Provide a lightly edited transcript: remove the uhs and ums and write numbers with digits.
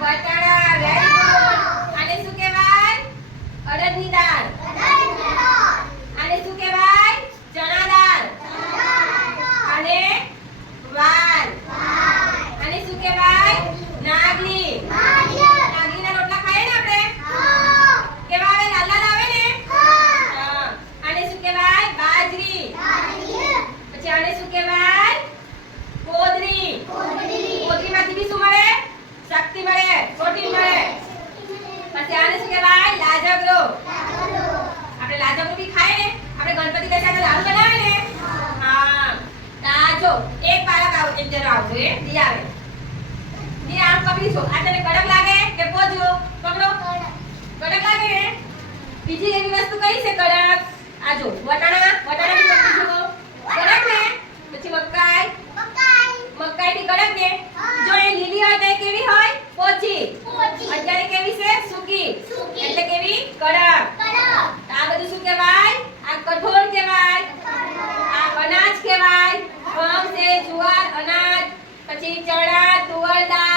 વટાણા very good. આને શું કહેવાય? અડદની દાળ. આને શું કહેવાય? ચણા દાળ. આને વાલ. આને શું કહેવાય? નાગલી. નાગલીના રોટલા ખાઈએ ને આપણે? કેવા આવે? લાલ લાલ આવે ને? હા. આને શું કહેવાય? બાજરી. પછી આને શું કહેવાય? કોદરી. કોદરીમાંથી બી શું મળે? શક્તિ મળે, પ્રોટીન મળે. પછી આને શું કહેવાય? લાજગરો. આપણે લાજગરો બી ખાઈએ ને? આપણે ગણપતિ બેસાડે લાડુ બનાવે ને? હા. તાજો એક બાળક આવો એક જણો આવજો એ દી આવે. દી આમ પકડી છો. આ તને કડક લાગે કે પોજો? પકડો. કડક લાગે ને? બીજી એવી વસ્તુ કઈ છે કડક? આ જો વટાણા બી પકડી છો. કડક ને? પછી મકાઈ બી કડક ને? જો એ લીલી હોય તો એ કેવી હોય? પોચી. અત્યારે કેવી છે? સૂકી. એટલે કેવી? કડક. આ બધું શું કહેવાય? આ કઠોળ કહેવાય. આ અનાજ કહેવાય. ઘઉં છે, જુવાર, અનાજ, પછી ચણા, તુવર દાળ